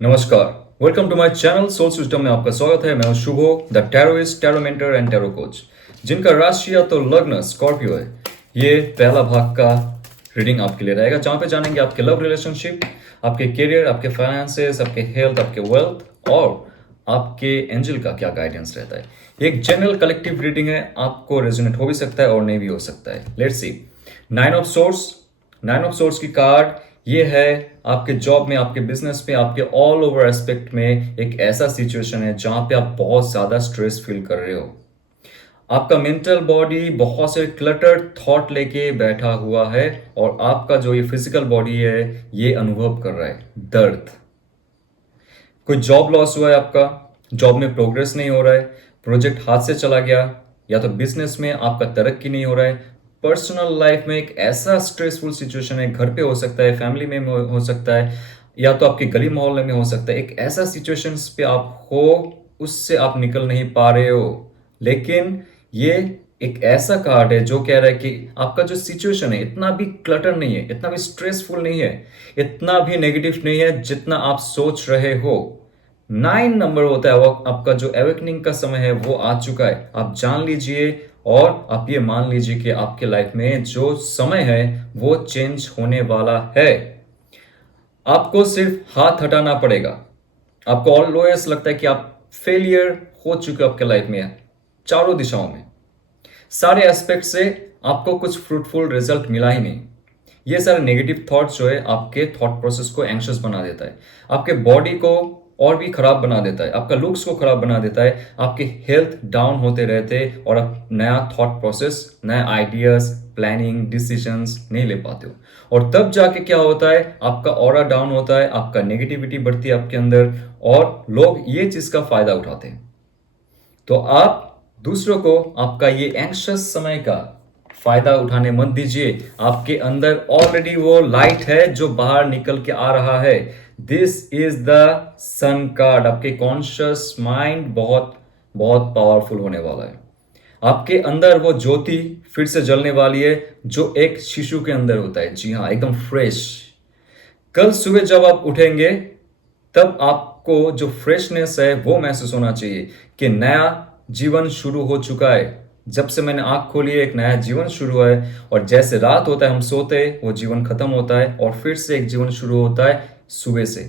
नमस्कार। Welcome to my channel soul system में आपका स्वागत है। मैं हूं Shubho, the tarotist, tarot mentor and tarot coach, जिनका राशि या तो लग्न स्कॉर्पियो है। ये पहला भाग का रीडिंग आपके लिए रहेगा, जहां पे जानेंगे आपके लव रिलेशनशिप, आपके करियर, आपके फाइनेंसेस, आपके हेल्थ, आपके वेल्थ और आपके एंजल का क्या गाइडेंस रहता है। ये एक जनरल कलेक्टिव रीडिंग है, आपको रेजोनेट हो भी सकता है और नहीं भी हो सकता है। Let's C. Nine of source की कार्ड ये है आपके जॉब में, आपके बिजनेस में, आपके ऑल ओवर एस्पेक्ट में एक ऐसा सिचुएशन है जहां पे आप बहुत ज्यादा स्ट्रेस फील कर रहे हो। आपका मेंटल बॉडी बहुत से क्लटर्ड थॉट लेके बैठा हुआ है और आपका जो ये फिजिकल बॉडी है ये अनुभव कर रहा है दर्द। कोई जॉब लॉस हुआ है, आपका जॉब में प्रोग्रेस नहीं हो रहा है, प्रोजेक्ट हाथ से चला गया, या तो बिजनेस में आपका तरक्की नहीं हो रहा है, पर्सनल लाइफ में एक ऐसा स्ट्रेसफुल सिचुएशन है, घर पे हो सकता है, फैमिली में हो सकता है, या तो आपके गली मोहल्ले में हो सकता है। एक ऐसा सिचुएशन पे आप हो, उससे आप निकल नहीं पा रहे हो। लेकिन ये एक ऐसा कार्ड है जो कह रहा है कि आपका जो सिचुएशन है इतना भी क्लटर नहीं है, इतना भी स्ट्रेसफुल नहीं है, इतना भी नेगेटिव नहीं है जितना आप सोच रहे हो। 9 नंबर होता है वो आपका जो अवेकनिंग का समय है वो आ चुका है, आप जान लीजिए और आप ये मान लीजिए कि आपके लाइफ में जो समय है वो चेंज होने वाला है। आपको सिर्फ हाथ हटाना पड़ेगा। आपको ऑलवेज लगता है कि आप फेलियर हो चुके हो आपके लाइफ में, चारों दिशाओं में, सारे एस्पेक्ट से आपको कुछ फ्रूटफुल रिजल्ट मिला ही नहीं। ये सारे नेगेटिव थॉट्स जो है आपके थॉट प्रोसेस को एंग्शियस बना देता है, आपके बॉडी को और भी खराब बना देता है, आपका लुक्स को खराब बना देता है, आपके हेल्थ डाउन होते रहते और आप नया थॉट प्रोसेस, नए आइडियाज, प्लानिंग, डिसीजंस नहीं ले पाते हो। और तब जाके क्या होता है, आपका ऑरा डाउन होता है, आपका नेगेटिविटी बढ़ती है आपके अंदर और लोग ये चीज का फायदा उठाते हैं। तो आप दूसरों को आपका ये एंग्शियस समय का फायदा उठाने मत दीजिए। आपके अंदर ऑलरेडी वो लाइट है जो बाहर निकल के आ रहा है। This is the sun card. आपके कॉन्शियस माइंड बहुत बहुत पावरफुल होने वाला है। आपके अंदर वो ज्योति फिर से जलने वाली है जो एक शिशु के अंदर होता है। जी हाँ, एकदम फ्रेश। कल सुबह जब आप उठेंगे तब आपको जो फ्रेशनेस है वो महसूस होना चाहिए कि नया जीवन शुरू हो चुका है। जब से मैंने आंख खोली है एक नया जीवन शुरू हुआ है। और जैसे रात होता है हम सोते हैं, वो जीवन खत्म होता है और फिर से एक जीवन शुरू होता है सुबह से।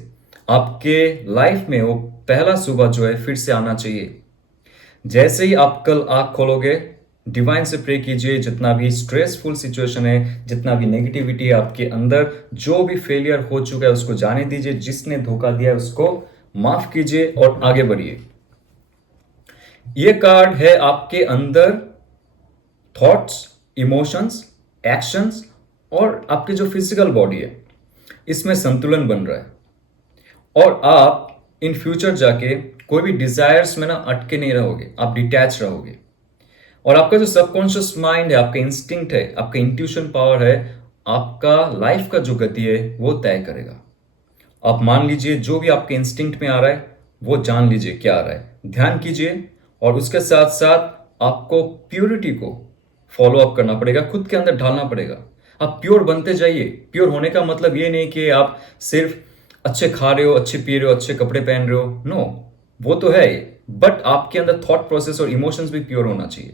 आपके लाइफ में वो पहला सुबह जो है फिर से आना चाहिए। जैसे ही आप कल आंख खोलोगे, डिवाइन से प्रे कीजिए, जितना भी स्ट्रेसफुल सिचुएशन है, जितना भी नेगेटिविटी है आपके अंदर, जो भी फेलियर हो चुका है उसको जाने दीजिए, जिसने धोखा दिया है उसको माफ कीजिए और आगे बढ़िए। ये कार्ड है आपके अंदर थॉट्स, इमोशंस, एक्शंस और आपके जो फिजिकल बॉडी है इसमें संतुलन बन रहा है और आप इन फ्यूचर जाके कोई भी डिजायर्स में ना अटके नहीं रहोगे, आप डिटैच रहोगे। और आपका जो सबकॉन्शियस माइंड है, आपका इंस्टिंक्ट है, आपका इंट्यूशन पावर है, आपका लाइफ का जो गति है वो तय करेगा। आप मान लीजिए जो भी आपके इंस्टिंक्ट में आ रहा है वो जान लीजिए क्या आ रहा है, ध्यान कीजिए और उसके साथ साथ आपको प्योरिटी को फॉलो अप करना पड़ेगा, खुद के अंदर ढालना पड़ेगा। आप प्योर बनते जाइए। प्योर होने का मतलब ये नहीं कि आप सिर्फ अच्छे खा रहे हो, अच्छे पी रहे हो, अच्छे कपड़े पहन रहे हो। नो, वो तो है, बट आपके अंदर थॉट प्रोसेस और इमोशंस भी प्योर होना चाहिए।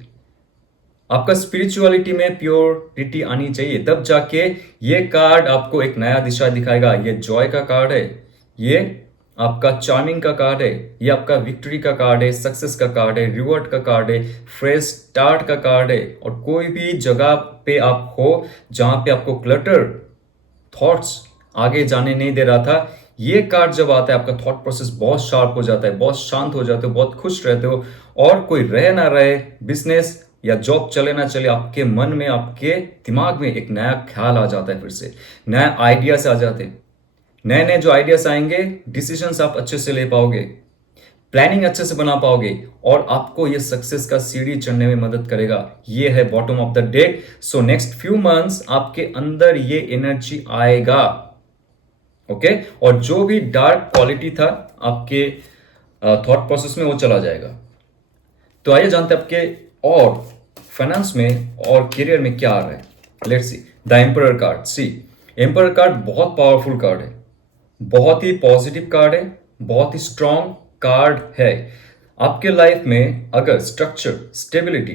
आपका स्पिरिचुअलिटी में प्योरिटी आनी चाहिए, तब जाके ये कार्ड आपको एक नया दिशा दिखाएगा। ये जॉय का कार्ड है, ये आपका चार्मिंग का कार्ड है, ये आपका विक्ट्री का कार्ड है, सक्सेस का कार्ड है, रिवॉर्ड का कार्ड है, फ्रेश स्टार्ट का कार्ड है। और कोई भी जगह पे आप हो जहां पे आपको क्लटर थॉट्स आगे जाने नहीं दे रहा था, ये कार्ड जब आता है आपका थॉट प्रोसेस बहुत शार्प हो जाता है, बहुत शांत हो जाते हो, बहुत खुश रहते हो। और कोई रहे ना रहे, बिजनेस या जॉब चले ना चले, आपके मन में, आपके दिमाग में एक नया ख्याल आ जाता है, फिर से नया आइडियाज आ जाते हैं। नए नए जो आइडियाज आएंगे, डिसीजंस आप अच्छे से ले पाओगे, प्लानिंग अच्छे से बना पाओगे और आपको ये सक्सेस का सीढ़ी चढ़ने में मदद करेगा। ये है bottom of the deck. So next few months आपके अंदर ये एनर्जी आएगा। ओके, और जो भी डार्क क्वालिटी था आपके थॉट प्रोसेस में वो चला जाएगा। तो आइए जानते हैं आपके और फाइनेंस में और करियर में क्या आ रहा है। Let's see the emperor card. See, emperor card बहुत पावरफुल कार्ड है, बहुत ही पॉजिटिव कार्ड है बहुत ही स्ट्रॉन्ग कार्ड है। आपके लाइफ में अगर structure, stability,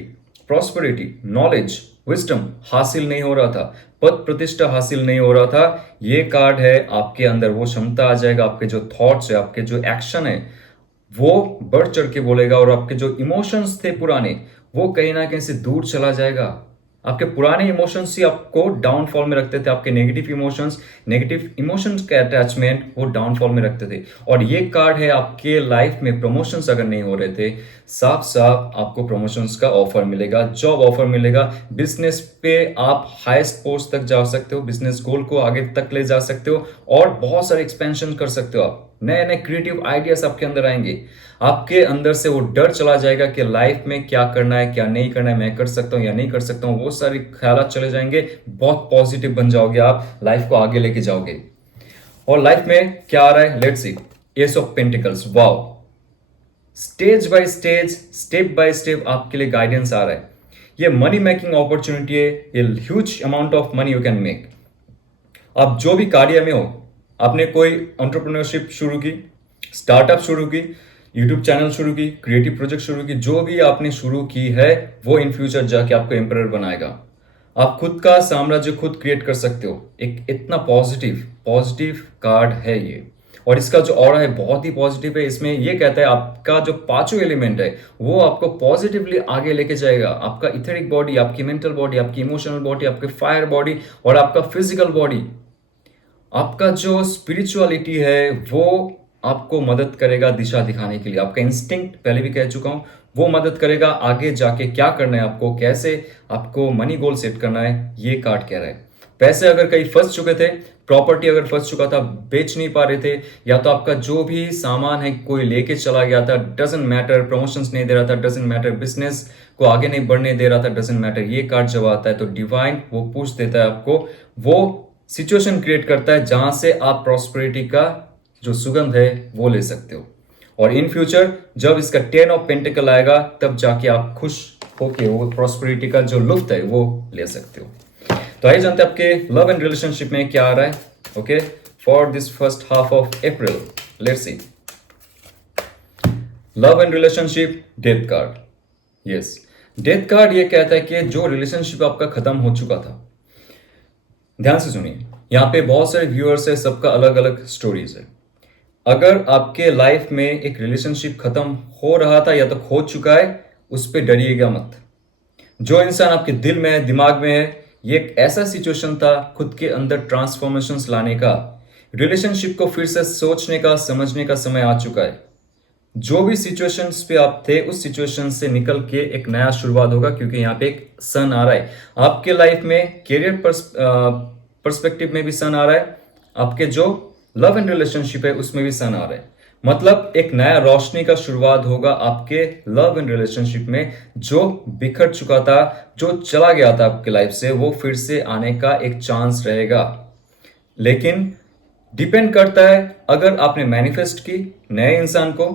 prosperity, knowledge, wisdom हासिल नहीं हो रहा था, पद प्रतिष्ठा हासिल नहीं हो रहा था, ये कार्ड है आपके अंदर वो क्षमता आ जाएगा। आपके जो थॉट्स है, आपके जो एक्शन है, वो बढ़ चढ़ के बोलेगा और आपके जो इमोशंस थे पुराने, वो कहीं ना कहीं से दूर चला जाएगा। आपके पुराने इमोशंस ही आपको डाउनफॉल में रखते थे। आपके नेगेटिव इमोशंस के अटैचमेंट वो डाउनफॉल में रखते थे। और ये कार्ड है आपके लाइफ में प्रमोशंस अगर नहीं हो रहे थे, साफ साफ आपको प्रमोशंस का ऑफर मिलेगा, जॉब ऑफर मिलेगा, बिजनेस पे आप हाईएस्ट पोस्ट तक जा सकते हो, बिजनेस गोल को आगे तक ले जा सकते हो और बहुत सारे एक्सपेंशन कर सकते हो। आप नए नए क्रिएटिव आइडियाज आपके अंदर आएंगे। आपके अंदर से वो डर चला जाएगा कि लाइफ में क्या करना है, क्या नहीं करना है, मैं कर सकता हूँ या नहीं कर सकता हूँ, वो सारे ख्याल चले जाएंगे। बहुत पॉजिटिव बन जाओगे, आप लाइफ को आगे लेके जाओगे। और लाइफ में क्या आ रहा है, let's C. S of pentacles, wow, stage by stage, step by step आपके लिए गाइडेंस आ रहा है। ये मनी मेकिंग अपॉर्चुनिटी है, ये huge amount of money you can make. आप जो भी कार्य में हो, आपने कोई एंटरप्रेन्योरशिप शुरू की, स्टार्टअप शुरू की, यूट्यूब चैनल शुरू की, क्रिएटिव प्रोजेक्ट शुरू की, जो भी आपने शुरू की है वो इन फ्यूचर जाके आपको एम्परर बनाएगा। आप खुद का साम्राज्य खुद क्रिएट कर सकते हो। एक इतना पॉजिटिव पॉजिटिव कार्ड है ये। और इसका जो ऑरा है बहुत ही पॉजिटिव है। इसमें ये कहता है आपका जो पांचों एलिमेंट है वो आपको पॉजिटिवली आगे लेके जाएगा। आपका इथेरिक बॉडी, आपकी मेंटल बॉडी, आपकी इमोशनल बॉडी, आपके फायर बॉडी और आपका फिजिकल बॉडी, आपका जो स्पिरिचुअलिटी है वो आपको मदद करेगा दिशा दिखाने के लिए। आपका इंस्टिंक्ट, पहले भी कह चुका हूं, वो मदद करेगा आगे जाके क्या करना है आपको, कैसे आपको मनी गोल सेट करना है। ये कार्ड कह रहा है। पैसे अगर कहीं फंस चुके थे, प्रॉपर्टी अगर फंस चुका था, बेच नहीं पा रहे थे, या तो आपका जो भी सामान है कोई लेके चला गया था, डजेंट मैटर, प्रमोशंस नहीं दे रहा था, डजेंट मैटर, बिजनेस को आगे नहीं बढ़ने दे रहा था, डजेंट मैटर, ये कार्ड जब आता है तो डिवाइन वो पूछ देता है आपको, वो सिचुएशन क्रिएट करता है जहां से आप प्रॉस्पेरिटी का जो सुगंध है वो ले सकते हो। और इन फ्यूचर जब इसका 10 ऑफ पेंटिकल आएगा तब जाके आप खुश होके वो प्रॉस्पेरिटी का जो लुफ्त है वो ले सकते हो। तो आइए जानते हैं आपके लव एंड रिलेशनशिप में क्या आ रहा है। Okay, for this first half of April, let's see. Love and relationship, death card. Yes, death card ये कहता है कि जो रिलेशनशिप आपका खत्म हो चुका था, ध्यान से सुनिए, यहाँ पे बहुत सारे व्यूअर्स है, सबका अलग अलग स्टोरीज है। अगर आपके लाइफ में एक रिलेशनशिप खत्म हो रहा था या तो हो चुका है, उस पर डरिएगा मत। जो इंसान आपके दिल में है, दिमाग में है, ये एक ऐसा सिचुएशन था खुद के अंदर ट्रांसफॉर्मेशंस लाने का। रिलेशनशिप को फिर से सोचने का, समझने का समय आ चुका है। जो भी सिचुएशंस पे आप थे उस सिचुएशन से निकल के एक नया शुरुआत होगा, क्योंकि यहाँ पे एक सन आ रहा है आपके लाइफ में। करियर पर्सपेक्टिव में भी सन आ रहा है, आपके जो लव एंड रिलेशनशिप है उसमें भी सन आ रहा है। मतलब एक नया रोशनी का शुरुआत होगा आपके लव एंड रिलेशनशिप में। जो बिखर चुका था, जो चला गया था आपके लाइफ से, वो फिर से आने का एक चांस रहेगा। लेकिन डिपेंड करता है, अगर आपने मैनिफेस्ट की नए इंसान को।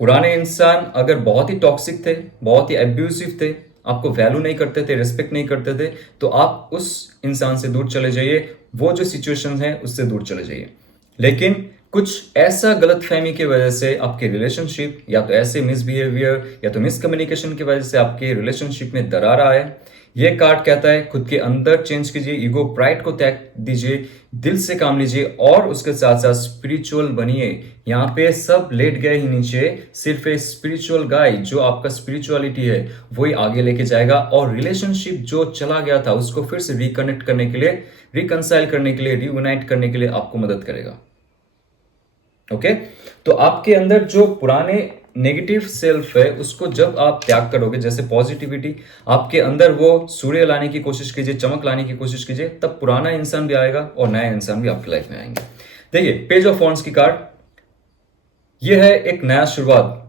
पुराने इंसान अगर बहुत ही टॉक्सिक थे, बहुत ही एब्यूसिव थे, आपको वैल्यू नहीं करते थे, रिस्पेक्ट नहीं करते थे, तो आप उस इंसान से दूर चले जाइए। वो जो सिचुएशन है उससे दूर चले जाइए। लेकिन कुछ ऐसा गलतफहमी की वजह से आपके रिलेशनशिप, या तो ऐसे मिसबिहेवियर या तो मिसकम्युनिकेशन की वजह से आपके रिलेशनशिप में दरार आए, ये कार्ड कहता है खुद के अंदर चेंज कीजिए, ईगो प्राइड को त्याग दीजिए, दिल से काम लीजिए और उसके साथ साथ स्पिरिचुअल बनिए। यहाँ पे सब लेट गए ही नीचे, सिर्फ एक स्पिरिचुअल गाइड जो आपका स्पिरिचुअलिटी है वही आगे लेके जाएगा और रिलेशनशिप जो चला गया था उसको फिर से रिकनेक्ट करने के लिए, रिकंसाइल करने के लिए, रियूनाइट करने के लिए आपको मदद करेगा। ओके, तो आपके अंदर जो पुराने नेगेटिव सेल्फ है उसको जब आप त्याग करोगे, जैसे पॉजिटिविटी, आपके अंदर वो सूर्य लाने की कोशिश कीजिए, चमक लाने की कोशिश कीजिए, तब पुराना इंसान भी आएगा और नया इंसान भी आपकी लाइफ में आएंगे। देखिए, पेज ऑफ वॉन्ड्स की कार्ड, ये है एक नया शुरुआत।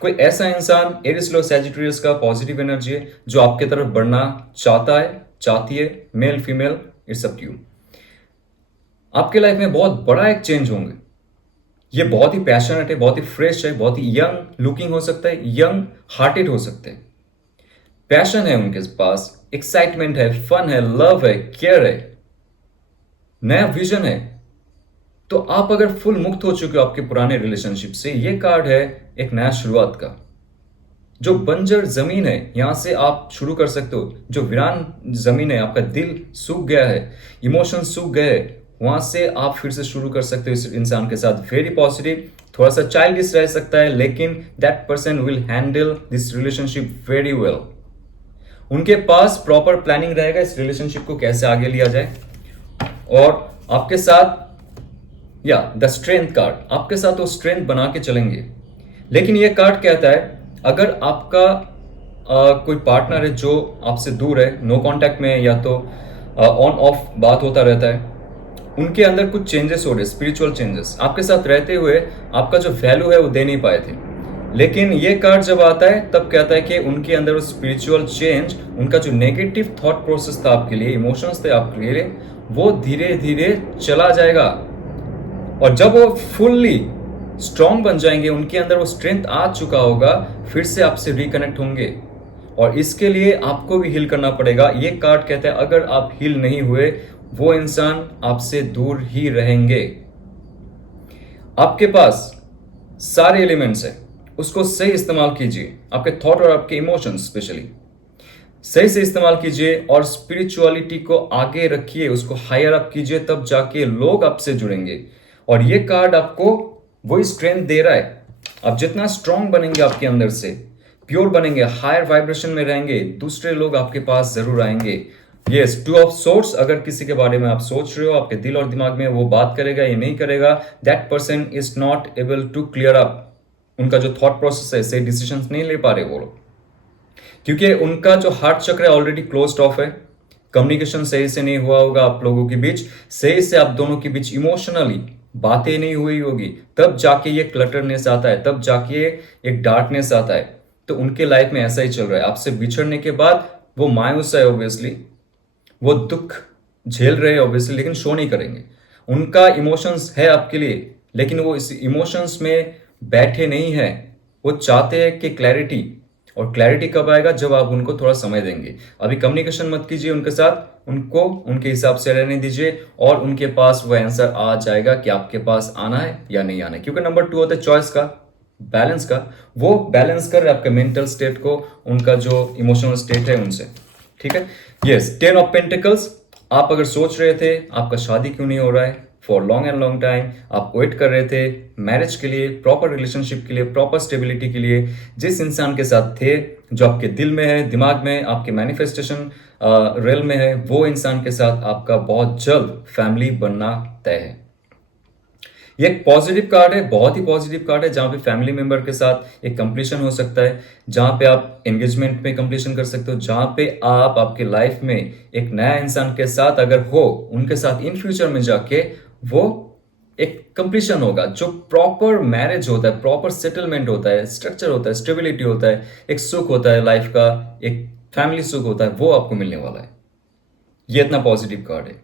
कोई ऐसा इंसान, एरिस लो सैजिटेरियस का पॉजिटिव एनर्जी है जो आपके तरफ बढ़ना चाहता है, चाहती है, male female, it's up to you. आपके लाइफ में बहुत बड़ा एक चेंज होंगे। ये बहुत ही पैशनेट है, बहुत ही फ्रेश है, बहुत ही यंग लुकिंग हो सकता है, यंग हार्टेड हो सकते हैं। पैशन है उनके पास, एक्साइटमेंट है, फन है, लव है, केयर है, नया विजन है। तो आप अगर फुल मुक्त हो चुके हो आपके पुराने रिलेशनशिप से, ये कार्ड है एक नया शुरुआत का। जो बंजर जमीन है यहां से आप शुरू कर सकते हो। जो वीरान जमीन है, आपका दिल सूख गया है, इमोशन सूख गए, वहां से आप फिर से शुरू कर सकते हो इस इंसान के साथ। वेरी पॉजिटिव, थोड़ा सा चाइल्डिश रह सकता है, लेकिन that person will handle this relationship very well. उनके पास प्रॉपर प्लानिंग रहेगा इस रिलेशनशिप को कैसे आगे लिया जाए। और आपके साथ या द स्ट्रेंथ कार्ड, आपके साथ वो स्ट्रेंथ बना के चलेंगे। लेकिन ये कार्ड कहता है अगर आपका कोई पार्टनर है जो आपसे दूर है, नो कांटेक्ट में है, या तो ऑन ऑफ बात होता रहता है, उनके अंदर कुछ चेंजेस हो रहे, स्पिरिचुअल चेंजेस, आपके साथ रहते हुए आपका जो वैल्यू है वो दे नहीं पाए थे। लेकिन ये कार्ड जब आता है तब कहता है कि उनके अंदर वो स्पिरिचुअल चेंज, उनका जो नेगेटिव थॉट प्रोसेस था आपके लिए, इमोशंस थे आपके लिए, वो धीरे धीरे चला जाएगा। और जब वो फुल्ली स्ट्रांग बन जाएंगे, उनके अंदर वो स्ट्रेंथ आ चुका होगा, फिर से आपसे रिकनेक्ट होंगे। और इसके लिए आपको भी हील करना पड़ेगा। ये कार्ड कहता है अगर आप हील नहीं हुए, वो इंसान आपसे दूर ही रहेंगे। आपके पास सारे एलिमेंट्स हैं, उसको सही इस्तेमाल कीजिए। आपके थॉट और आपके इमोशंस स्पेशली सही से इस्तेमाल कीजिए और स्पिरिचुअलिटी को आगे रखिए, उसको हायर अप कीजिए, तब जाके लोग आपसे जुड़ेंगे। और ये कार्ड आपको वही स्ट्रेंथ दे रहा है। आप जितना स्ट्रांग बनेंगे, आपके अंदर से प्योर बनेंगे, हायर वाइब्रेशन में रहेंगे, दूसरे लोग आपके पास जरूर आएंगे। यस, टू ऑफ सोर्ट्स, अगर किसी के बारे में आप सोच रहे हो, आपके दिल और दिमाग में वो बात करेगा या नहीं करेगा, that person is not able to clear up. उनका जो थॉट प्रोसेस है, सही डिसीजंस नहीं ले पा रहे वो लोग, क्योंकि उनका जो हार्ट चक्र है ऑलरेडी क्लोज्ड ऑफ है। कम्युनिकेशन सही से नहीं हुआ होगा आप लोगों के बीच, सही से आप दोनों के बीच इमोशनली बातें नहीं हुई होगी, तब जाके ये क्लटरनेस आता है, तब जाके एक डार्कनेस आता है। तो उनके लाइफ में ऐसा ही चल रहा है। आपसे बिछड़ने के बाद वो मायूस है ऑब्वियसली, वो दुख झेल रहे हैं ऑब्वियसली, लेकिन शो नहीं करेंगे। उनका इमोशंस है आपके लिए, लेकिन वो इस इमोशंस में बैठे नहीं है। वो चाहते हैं कि क्लैरिटी, और क्लैरिटी कब आएगा, जब आप उनको थोड़ा समय देंगे। अभी कम्युनिकेशन मत कीजिए उनके साथ, उनको उनके हिसाब से रहने दीजिए, और उनके पास वो आंसर आ जाएगा कि आपके पास आना है या नहीं आना है। क्योंकि नंबर 2 होता है चॉइस का, बैलेंस का। वो बैलेंस कर रहे आपके मेंटल स्टेट को, उनका जो इमोशनल स्टेट है उनसे। ठीक है। यस, 10 ऑफ पेंटिकल्स, आप अगर सोच रहे थे आपका शादी क्यों नहीं हो रहा है, for long and long time आप वेट कर रहे थे मैरिज के लिए, प्रॉपर रिलेशनशिप के लिए, प्रॉपर स्टेबिलिटी के लिए, जिस इंसान के साथ थे, जो आपके दिल में है, दिमाग में, आपके मैनिफेस्टेशन रेल में है, वो इंसान के साथ आपका बहुत जल्द फैमिली बनना तय है। ये एक पॉजिटिव कार्ड है, बहुत ही पॉजिटिव कार्ड है, जहां पे फैमिली मेंबर के साथ एक कंप्लीशन हो सकता है, जहां पे आप एंगेजमेंट में कंप्लीशन कर सकते हो, जहां पे आप आपके लाइफ में एक नया इंसान के साथ अगर हो, उनके साथ इन फ्यूचर में जाके वो एक कंप्लीशन होगा, जो प्रॉपर मैरिज होता है, प्रॉपर सेटलमेंट होता है, स्ट्रक्चर होता है, स्टेबिलिटी होता है, एक सुख होता है लाइफ का, एक फैमिली सुख होता है, वो आपको मिलने वाला है। ये इतना पॉजिटिव कार्ड है।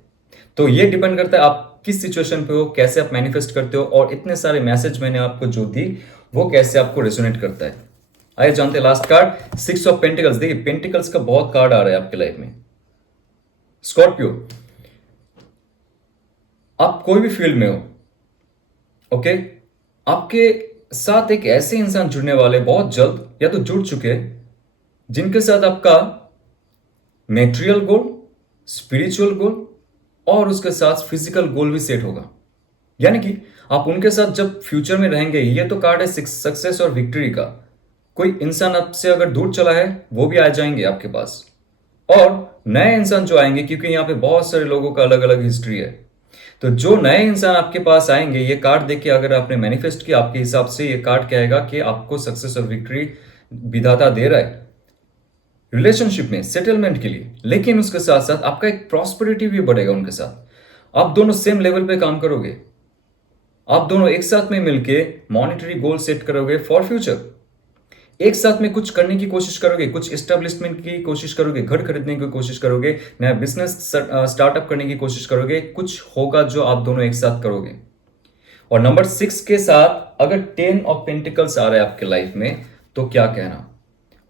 तो ये डिपेंड करता है आप किस सिचुएशन पे हो, कैसे आप मैनिफेस्ट करते हो, और इतने सारे मैसेज मैंने आपको जो दी वो कैसे आपको रेजोनेट करता है। आइए जानते हैं लास्ट कार्ड, 6 ऑफ पेंटिकल्स। देखिए पेंटिकल्स का बहुत कार्ड आ रहा है आपके लाइफ में। स्कॉर्पियो, आप कोई भी फील्ड में हो, ओके, आपके साथ एक ऐसे इंसान जुड़ने वाले बहुत जल्द, या तो जुड़ चुके, जिनके साथ आपका मेटेरियल गोल, स्पिरिचुअल गोल और उसके साथ फिजिकल गोल भी सेट होगा। यानी कि आप उनके साथ जब फ्यूचर में रहेंगे, ये तो कार्ड है सक्सेस और विक्ट्री का। कोई इंसान आपसे अगर दूर चला है, वो भी आ जाएंगे आपके पास, और नए इंसान जो आएंगे, क्योंकि यहाँ पे बहुत सारे लोगों का अलग अलग हिस्ट्री है, तो जो नए इंसान आपके पास आएंगे, ये कार्ड देख के अगर आपने मैनिफेस्ट किया, आपके हिसाब से ये कार्ड कहेगा कि आपको सक्सेस और विक्ट्री विधाता दे रहा है रिलेशनशिप में, सेटलमेंट के लिए। लेकिन उसके साथ साथ आपका एक प्रॉस्पेरिटी भी बढ़ेगा उनके साथ। आप दोनों सेम लेवल पे काम करोगे, आप दोनों एक साथ में मिलके मॉनेटरी गोल सेट करोगे फॉर फ्यूचर, एक साथ में कुछ करने की कोशिश करोगे, कुछ एस्टेब्लिशमेंट की कोशिश करोगे, घर खरीदने की कोशिश करोगे, नया बिजनेस स्टार्टअप करने की कोशिश करोगे, कुछ होगा जो आप दोनों एक साथ करोगे। और नंबर 6 के साथ अगर 10 ऑफ पेंटिकल्स आ रहा है आपके लाइफ में, तो क्या कहना,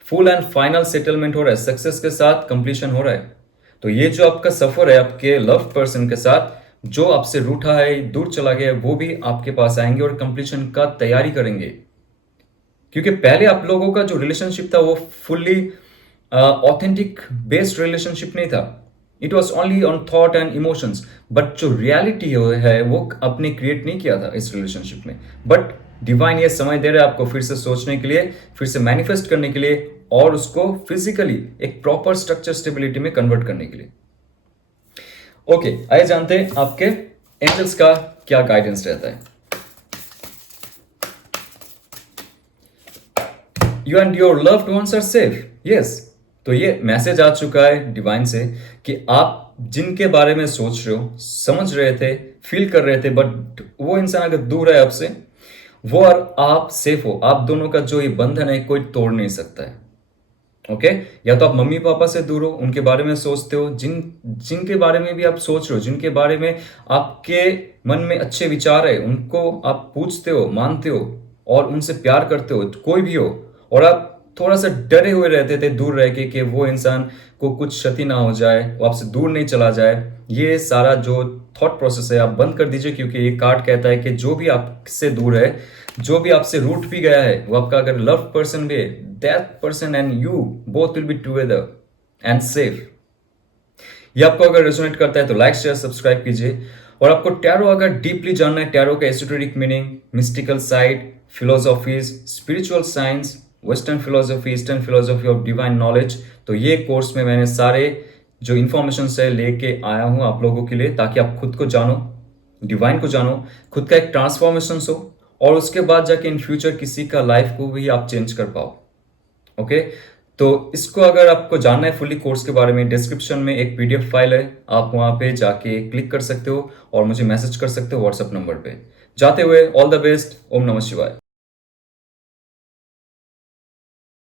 फुल एंड फाइनल सेटलमेंट हो रहा है, सक्सेस के साथ कंप्लीशन हो रहा है। तो ये जो आपका सफर है आपके लव पर्सन के साथ, जो आपसे रूठा है, दूर चला गया है, वो भी आपके पास आएंगे और कंप्लीशन का तैयारी करेंगे। क्योंकि पहले आप लोगों का जो रिलेशनशिप था वो फुल्ली ऑथेंटिक बेस्ड रिलेशनशिप नहीं था। It was only on thought and emotions. But जो रियलिटी है वो आपने क्रिएट नहीं किया था इस रिलेशनशिप में। बट डिवाइन ये समय दे रहा है आपको फिर से सोचने के लिए, फिर से मैनिफेस्ट करने के लिए और उसको फिजिकली एक प्रॉपर स्ट्रक्चर स्टेबिलिटी में कन्वर्ट करने के लिए। ओके, आइए जानते हैं आपके एंजल्स का क्या गाइडेंस रहता है। You and your loved ones are safe. Yes, तो ये मैसेज आ चुका है डिवाइन से कि आप जिनके बारे में सोच रहे हो, समझ रहे थे, फील कर रहे थे, बट वो इंसान अगर दूर है आपसे, वो और आप सेफ हो। आप दोनों का जो ये बंधन है कोई तोड़ नहीं सकता है। ओके, या तो आप मम्मी पापा से दूर हो, उनके बारे में सोचते हो, जिनके बारे में भी आप सोच रहे हो, जिनके बारे में आपके मन में अच्छे विचार है, उनको आप पूछते हो, मानते हो और उनसे प्यार करते हो, कोई भी हो, और आप थोड़ा सा डरे हुए रहते थे दूर रह के कि वो इंसान को कुछ क्षति ना हो जाए, वो आपसे दूर नहीं चला जाए। ये सारा जो थॉट प्रोसेस है आप बंद कर दीजिए, क्योंकि ये कार्ड कहता है कि जो भी आपसे दूर है, जो भी आपसे रूठ भी गया है, वो आपका अगर लव पर्सन भी है, that person and you both will be together and safe. ये आपको अगर रेजोनेट करता है तो लाइक शेयर सब्सक्राइब कीजिए। और आपको टैरो अगर डीपली जानना है, टैरो का esoteric meaning, mystical side, philosophies, spiritual science, western philosophy, eastern philosophy of divine knowledge, तो ये कोर्स में मैंने सारे जो इन्फॉर्मेशन है लेके आया हूँ आप लोगों के लिए, ताकि आप खुद को जानो, डिवाइन को जानो, खुद का एक ट्रांसफॉर्मेशन हो, और उसके बाद जाके इन फ्यूचर किसी का लाइफ को भी आप चेंज कर पाओ। ओके, तो इसको अगर आपको जानना है फुली कोर्स के बारे में, डिस्क्रिप्शन में एक पीडीएफ फाइल है, आप वहां पे जाके क्लिक कर सकते हो और मुझे मैसेज कर सकते हो व्हाट्सएप नंबर पे। जाते हुए ऑल द बेस्ट। ओम नमः शिवाय।